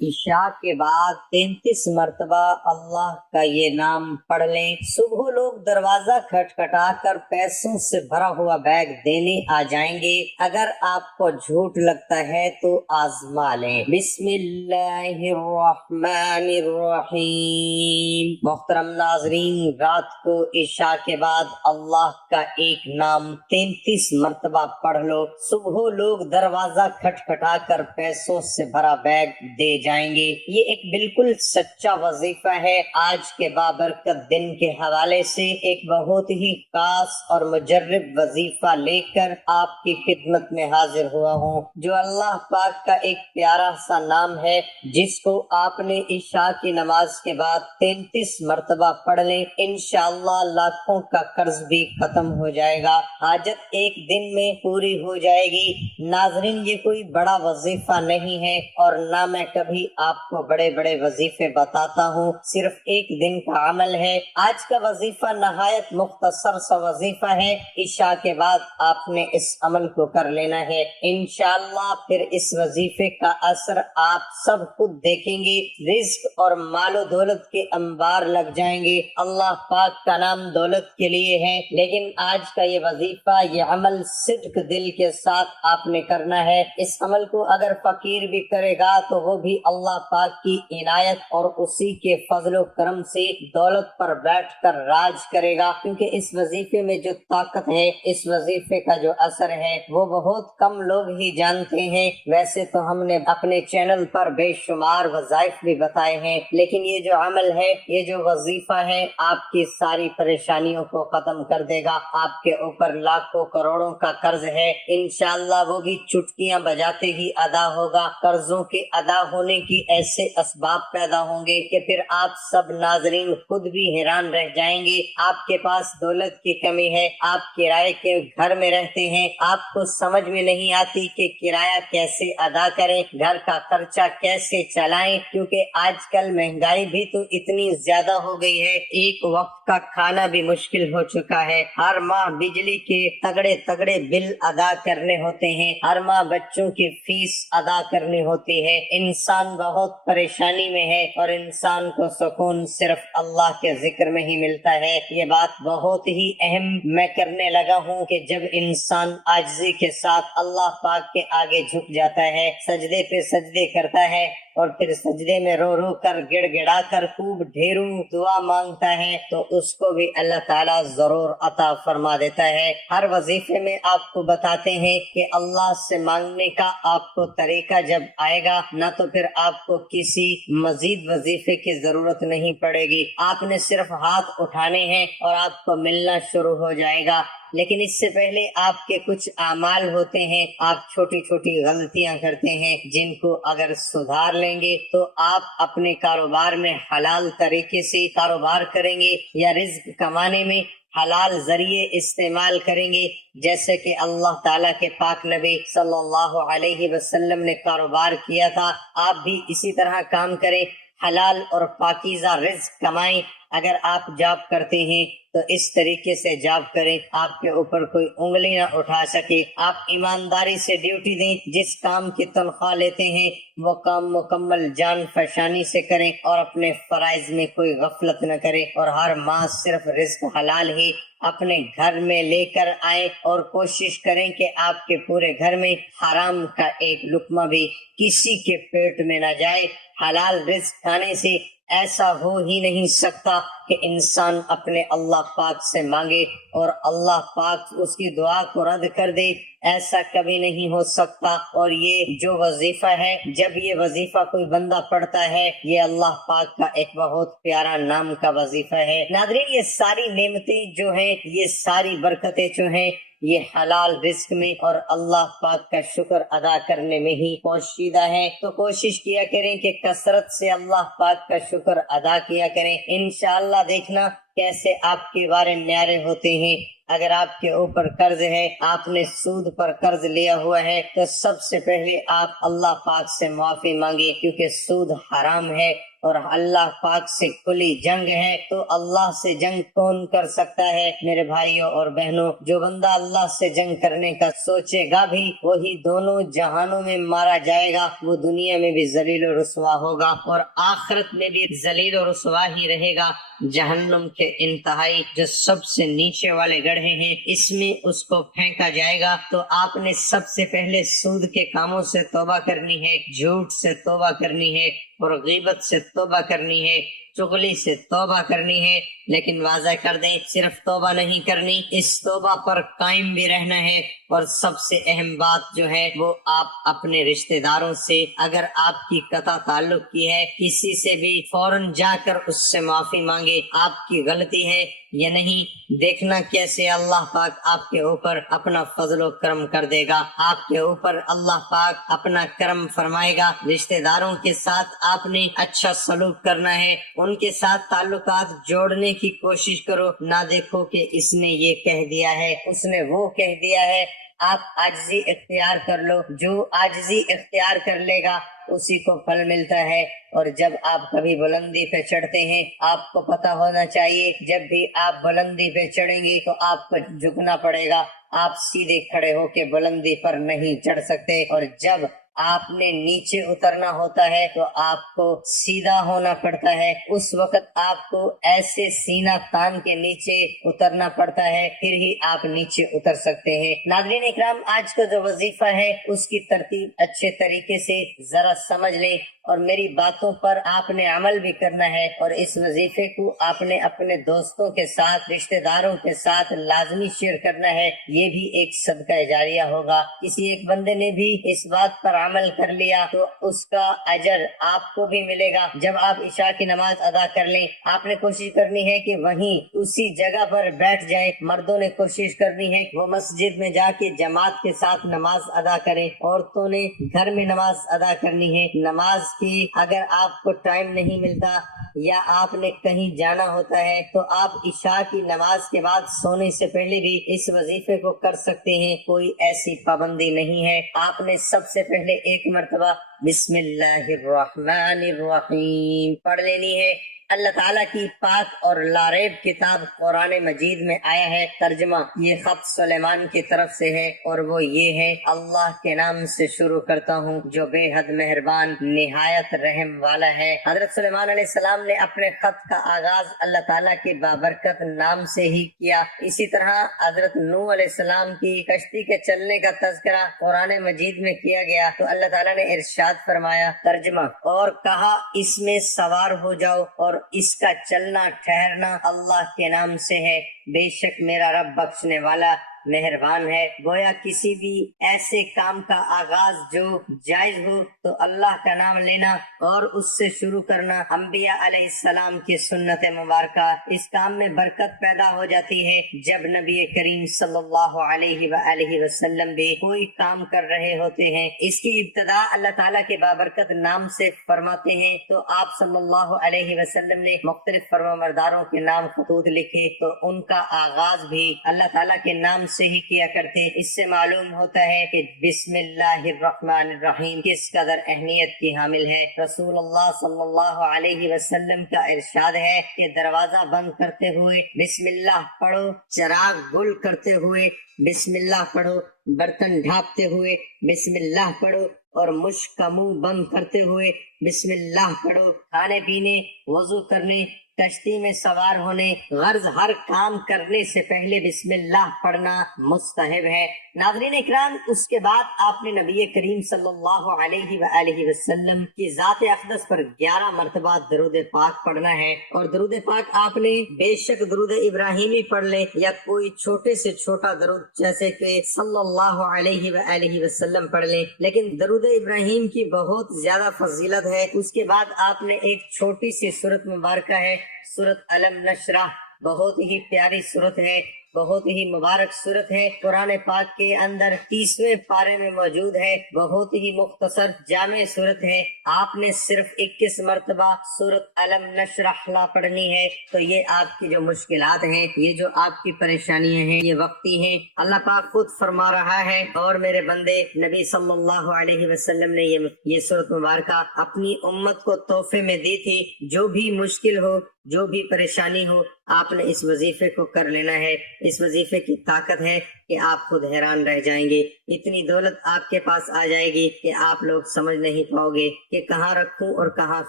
عشاء کے بعد 33 مرتبہ اللہ کا یہ نام پڑھ لیں۔ صبح لوگ دروازہ کھٹکھٹا کر پیسوں سے بھرا ہوا بیگ دینے آ جائیں گے۔ اگر آپ کو جھوٹ لگتا ہے تو آزما لیں۔ بسم اللہ الرحمن الرحیم۔ محترم ناظرین، رات کو عشاء کے بعد اللہ کا ایک نام 33 مرتبہ پڑھ لو۔ صبح لوگ دروازہ کھٹکھٹا کر پیسوں سے بھرا بیگ دے جائیں گے۔ یہ ایک بالکل سچا وظیفہ ہے۔ آج کے بابرکت دن کے حوالے سے ایک بہت ہی خاص اور مجرب وظیفہ لے کر آپ کی خدمت میں حاضر ہوا ہوں، جو اللہ پاک کا ایک پیارا سا نام ہے، جس کو آپ نے عشاء کی نماز کے بعد 33 مرتبہ پڑھ لیں۔ انشاءاللہ لاکھوں کا قرض بھی ختم ہو جائے گا، حاجت ایک دن میں پوری ہو جائے گی۔ ناظرین، یہ کوئی بڑا وظیفہ نہیں ہے اور نہ میں کبھی آپ کو بڑے بڑے وظیفے بتاتا ہوں، صرف ایک دن کا عمل ہے۔ آج کا وظیفہ نہایت مختصر سا وظیفہ ہے۔ عشاء کے بعد آپ نے اس عمل کو کر لینا ہے۔ انشاءاللہ پھر اس وظیفے کا اثر آپ سب خود دیکھیں گے۔ رزق اور مال و دولت کے انبار لگ جائیں گے۔ اللہ پاک کا نام دولت کے لیے ہے، لیکن آج کا یہ وظیفہ، یہ عمل صدق دل کے ساتھ آپ نے کرنا ہے۔ اس عمل کو اگر فقیر بھی کرے گا تو وہ بھی اللہ پاک کی عنایت اور اسی کے فضل و کرم سے دولت پر بیٹھ کر راج کرے گا، کیونکہ اس وظیفے میں جو طاقت ہے، اس وظیفے کا جو اثر ہے، وہ بہت کم لوگ ہی جانتے ہیں۔ ویسے تو ہم نے اپنے چینل پر بے شمار وظائف بھی بتائے ہیں، لیکن یہ جو عمل ہے، یہ جو وظیفہ ہے، آپ کی ساری پریشانیوں کو ختم کر دے گا۔ آپ کے اوپر لاکھوں کروڑوں کا قرض ہے، انشاءاللہ وہ بھی چٹکیاں بجاتے ہی ادا ہوگا۔ قرضوں کے ادا ہونے کی ایسے اسباب پیدا ہوں گے کہ پھر آپ سب ناظرین خود بھی حیران رہ جائیں گے۔ آپ کے پاس دولت کی کمی ہے، آپ کرائے کے گھر میں رہتے ہیں، آپ کو سمجھ میں نہیں آتی کہ کرایہ کیسے ادا کریں، گھر کا خرچہ کیسے چلائیں، کیونکہ آج کل مہنگائی بھی تو اتنی زیادہ ہو گئی ہے، ایک وقت کا کھانا بھی مشکل ہو چکا ہے۔ ہر ماہ بجلی کے تگڑے تگڑے بل ادا کرنے ہوتے ہیں، ہر ماہ بچوں کی فیس ادا کرنی ہوتی ہے۔ انسان بہت پریشانی میں ہے اور انسان کو سکون صرف اللہ کے ذکر میں ہی ملتا ہے۔ یہ بات بہت ہی اہم میں کرنے لگا ہوں کہ جب انسان عاجزی کے ساتھ اللہ پاک کے آگے جھک جاتا ہے، سجدے پہ سجدے کرتا ہے اور پھر سجدے میں رو رو کر گڑ گڑا کر خوب ڈھیروں دعا مانگتا ہے، تو اس کو بھی اللہ تعالیٰ ضرور عطا فرما دیتا ہے۔ ہر وظیفے میں آپ کو بتاتے ہیں کہ اللہ سے مانگنے کا آپ کو طریقہ جب آئے گا، نہ تو پھر آپ کو کسی مزید وظیفے کی ضرورت نہیں پڑے گی، آپ نے صرف ہاتھ اٹھانے ہیں اور آپ کو ملنا شروع ہو جائے گا۔ لیکن اس سے پہلے آپ کے کچھ اعمال ہوتے ہیں، آپ چھوٹی چھوٹی غلطیاں کرتے ہیں، جن کو اگر سدھار لیں گے تو آپ اپنے کاروبار میں حلال طریقے سے کاروبار کریں گے یا رزق کمانے میں حلال ذریعے استعمال کریں گے، جیسے کہ اللہ تعالیٰ کے پاک نبی صلی اللہ علیہ وسلم نے کاروبار کیا تھا۔ آپ بھی اسی طرح کام کریں، حلال اور پاکیزہ رزق کمائیں۔ اگر آپ جاب کرتے ہیں تو اس طریقے سے جاب کریں، آپ کے اوپر کوئی انگلی نہ اٹھا سکے۔ آپ ایمانداری سے ڈیوٹی دیں، جس کام کی تنخواہ لیتے ہیں وہ کام مکمل جان فشانی سے کریں اور اپنے فرائض میں کوئی غفلت نہ کریں، اور ہر ماہ صرف رزق حلال ہی اپنے گھر میں لے کر آئیں، اور کوشش کریں کہ آپ کے پورے گھر میں حرام کا ایک لقمہ بھی کسی کے پیٹ میں نہ جائے۔ حلال رزق کھانے سے ایسا ہو ہی نہیں سکتا کہ انسان اپنے اللہ پاک سے مانگے اور اللہ پاک اس کی دعا کو رد کر دے، ایسا کبھی نہیں ہو سکتا۔ اور یہ جو وظیفہ ہے، جب یہ وظیفہ کوئی بندہ پڑھتا ہے، یہ اللہ پاک کا ایک بہت پیارا نام کا وظیفہ ہے۔ ناظرین، یہ ساری نعمتیں جو ہیں، یہ ساری برکتیں جو ہیں، یہ حلال رزق میں اور اللہ پاک کا شکر ادا کرنے میں ہی پوشیدہ ہے۔ تو کوشش کیا کریں کہ کثرت سے اللہ پاک کا شکر ادا کیا کریں۔ انشاءاللہ دیکھنا کیسے آپ کے بارے نیارے ہوتے ہیں۔ اگر آپ کے اوپر قرض ہے، آپ نے سود پر قرض لیا ہوا ہے، تو سب سے پہلے آپ اللہ پاک سے معافی مانگے، کیونکہ سود حرام ہے اور اللہ پاک سے کھلی جنگ ہے تو اللہ سے جنگ کون کر سکتا ہے؟ میرے بھائیوں اور بہنوں، جو بندہ اللہ سے جنگ کرنے کا سوچے گا بھی وہی دونوں جہانوں میں مارا جائے گا، وہ دنیا میں بھی ذلیل و رسوا ہوگا اور آخرت میں بھی ذلیل و رسوا ہی رہے گا۔ جہنم کے انتہائی جو سب سے نیچے والے گڑھے ہیں اس میں اس کو پھینکا جائے گا۔ تو آپ نے سب سے پہلے سود کے کاموں سے توبہ کرنی ہے، جھوٹ سے توبہ کرنی ہے اور غیبت سے توبہ کرنی ہے، چغلی سے توبہ کرنی ہے۔ لیکن واضح کر دیں، صرف توبہ نہیں کرنی، اس توبہ پر قائم بھی رہنا ہے۔ اور سب سے اہم بات جو ہے وہ آپ اپنے رشتہ داروں سے، اگر آپ کی قطع تعلق کی ہے، کسی سے بھی فوراً جا کر اس سے معافی مانگے، آپ کی غلطی ہے یا نہیں، دیکھنا کیسے اللہ پاک آپ کے اوپر اپنا فضل و کرم کر دے گا، آپ کے اوپر اللہ پاک اپنا کرم فرمائے گا۔ رشتہ داروں کے ساتھ آپ نے اچھا سلوک کرنا ہے، ان کے ساتھ تعلقات جوڑنے کی کوشش کرو، نہ دیکھو کہ اس نے یہ کہہ دیا ہے، اس نے وہ کہہ دیا ہے۔ آپ عاجزی اختیار کر لو، جو عاجزی اختیار کر لے گا اسی کو پھل ملتا ہے۔ اور جب آپ کبھی بلندی پہ چڑھتے ہیں آپ کو پتہ ہونا چاہیے، جب بھی آپ بلندی پہ چڑھیں گے تو آپ کو جھکنا پڑے گا، آپ سیدھے کھڑے ہو کے بلندی پر نہیں چڑھ سکتے۔ اور جب آپ نے نیچے اترنا ہوتا ہے تو آپ کو سیدھا ہونا پڑتا ہے، اس وقت آپ کو ایسے سینہ تان کے نیچے اترنا پڑتا ہے، پھر ہی آپ نیچے اتر سکتے ہیں۔ ناظرین اکرام، آج کا جو وظیفہ ہے اس کی ترتیب اچھے طریقے سے ذرا سمجھ لیں اور میری باتوں پر آپ نے عمل بھی کرنا ہے، اور اس وظیفے کو آپ نے اپنے دوستوں کے ساتھ، رشتہ داروں کے ساتھ لازمی شیئر کرنا ہے، یہ بھی ایک صدقہ جاریہ ہوگا۔ کسی ایک بندے نے بھی اس بات پر عمل کر لیا تو اس کا اجر آپ کو بھی ملے گا۔ جب آپ عشاء کی نماز ادا کر لیں، آپ نے کوشش کرنی ہے کہ وہیں اسی جگہ پر بیٹھ جائیں۔ مردوں نے کوشش کرنی ہے کہ وہ مسجد میں جا کے جماعت کے ساتھ نماز ادا کریں، عورتوں نے گھر میں نماز ادا کرنی ہے۔ نماز کی اگر آپ کو ٹائم نہیں ملتا یا آپ نے کہیں جانا ہوتا ہے تو آپ عشاء کی نماز کے بعد سونے سے پہلے بھی اس وظیفے کو کر سکتے ہیں، کوئی ایسی پابندی نہیں ہے۔ آپ نے سب سے پہلے ایک مرتبہ بسم اللہ الرحمن الرحیم پڑھ لینی ہے۔ اللہ تعالیٰ کی پاک اور لاریب کتاب قرآن مجید میں آیا ہے، ترجمہ یہ خط سلیمان کی طرف سے ہے اور وہ یہ ہے: اللہ کے نام سے شروع کرتا ہوں جو بے حد مہربان نہایت رحم والا ہے۔ حضرت سلیمان علیہ السلام نے اپنے خط کا آغاز اللہ تعالیٰ کے بابرکت نام سے ہی کیا۔ اسی طرح حضرت نوح علیہ السلام کی کشتی کے چلنے کا تذکرہ قرآن مجید میں کیا گیا تو اللہ تعالیٰ نے ارشاد فرمایا، ترجمہ، اور کہا اس میں سوار ہو جاؤ اور اس کا چلنا ٹھہرنا اللہ کے نام سے ہے، بے شک میرا رب بخشنے والا مہربان ہے۔ گویا کسی بھی ایسے کام کا آغاز جو جائز ہو تو اللہ کا نام لینا اور اس سے شروع کرنا انبیاء علیہ السلام کی سنت مبارکہ۔ اس کام میں برکت پیدا ہو جاتی ہے جب نبی کریم صلی اللہ علیہ وآلہ وسلم بھی کوئی کام کر رہے ہوتے ہیں، اس کی ابتدا اللہ تعالیٰ کے بابرکت نام سے فرماتے ہیں تو آپ صلی اللہ علیہ وسلم نے مختلف فرمانبرداروں کے نام خطوط لکھے تو ان کا آغاز بھی اللہ تعالیٰ کے نام سے ہی کیا کرتے۔ اس سے معلوم ہوتا ہے کہ بسم اللہ الرحمن الرحیم کس قدر اہمیت کی حامل ہے۔ رسول اللہ صلی اللہ علیہ وسلم کا ارشاد ہے کہ دروازہ بند کرتے ہوئے بسم اللہ پڑھو، چراغ گل کرتے ہوئے بسم اللہ پڑھو، برتن ڈھانپتے ہوئے بسم اللہ پڑھو اور مشک کا منہ بند کرتے ہوئے بسم اللہ پڑھو۔ کھانے پینے، وضو کرنے، کشتی میں سوار ہونے، غرض ہر کام کرنے سے پہلے بسم اللہ پڑھنا مستحب ہے۔ ناظرین اکرام، اس کے بعد آپ نے نبی کریم صلی اللہ علیہ وآلہ وسلم کی ذات اقدس پر 11 مرتبہ درود پاک پڑھنا ہے، اور درود پاک آپ نے بے شک درود ابراہیمی پڑھ لیں یا کوئی چھوٹے سے چھوٹا درود جیسے کہ صلی اللہ علیہ وآلہ وسلم پڑھ لیں، لیکن درود ابراہیم کی بہت زیادہ فضیلت ہے۔ اس کے بعد آپ نے ایک چھوٹی سی سورت مبارکہ ہے، سورت علم نشرح، بہت ہی پیاری سورت ہے، بہت ہی مبارک صورت ہے، قرآن پاک کے اندر 30ویں پارے میں موجود ہے، بہت ہی مختصر جامع صورت ہے۔ آپ نے صرف 21 مرتبہ سورۃ الم نشرح لا پڑھنی ہے، تو یہ آپ کی جو مشکلات ہیں، یہ جو آپ کی پریشانیاں ہیں، یہ وقتی ہیں۔ اللہ پاک خود فرما رہا ہے، اور میرے بندے نبی صلی اللہ علیہ وسلم نے یہ سورۃ مبارکہ اپنی امت کو تحفے میں دی تھی۔ جو بھی مشکل ہو، جو بھی پریشانی ہو، آپ نے اس وظیفے کو کر لینا ہے۔ اس وظیفے کی طاقت ہے کہ آپ خود حیران رہ جائیں گے۔ اتنی دولت آپ کے پاس آ جائے گی کہ آپ لوگ سمجھ نہیں پاؤ گے کہ کہاں رکھوں اور کہاں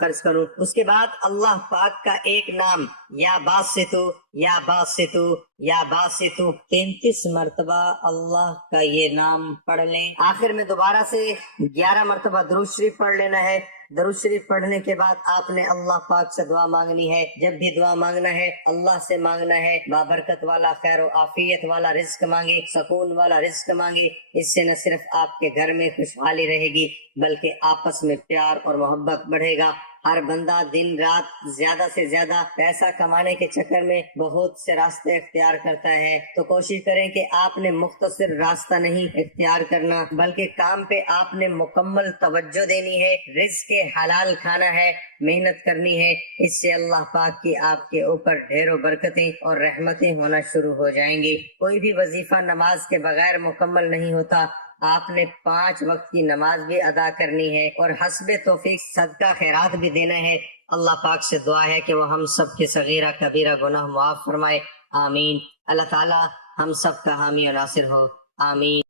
خرچ کروں۔ اس کے بعد اللہ پاک کا ایک نام یا باسطو یا باسطو یا باسطو 33 مرتبہ اللہ کا یہ نام پڑھ لیں۔ آخر میں دوبارہ سے 11 مرتبہ درود شریف پڑھ لینا ہے۔ درود شریف پڑھنے کے بعد آپ نے اللہ پاک سے دعا مانگنی ہے۔ جب بھی دعا مانگنا ہے اللہ سے مانگنا ہے بابرکت والا، خیر و عافیت والا رزق مانگے، سکون والا رزق مانگے۔ اس سے نہ صرف آپ کے گھر میں خوشحالی رہے گی بلکہ آپس میں پیار اور محبت بڑھے گا۔ ہر بندہ دن رات زیادہ سے زیادہ پیسہ کمانے کے چکر میں بہت سے راستے اختیار کرتا ہے، تو کوشش کریں کہ آپ نے مختصر راستہ نہیں اختیار کرنا بلکہ کام پہ آپ نے مکمل توجہ دینی ہے، رزق حلال کھانا ہے، محنت کرنی ہے۔ اس سے اللہ پاک کی آپ کے اوپر ڈھیروں برکتیں اور رحمتیں ہونا شروع ہو جائیں گی۔ کوئی بھی وظیفہ نماز کے بغیر مکمل نہیں ہوتا۔ آپ نے 5 وقت کی نماز بھی ادا کرنی ہے اور حسب توفیق صدقہ خیرات بھی دینا ہے۔ اللہ پاک سے دعا ہے کہ وہ ہم سب کے صغیرہ کبیرہ گناہ معاف فرمائے، آمین۔ اللہ تعالی ہم سب کا حامی و ناصر ہو، آمین۔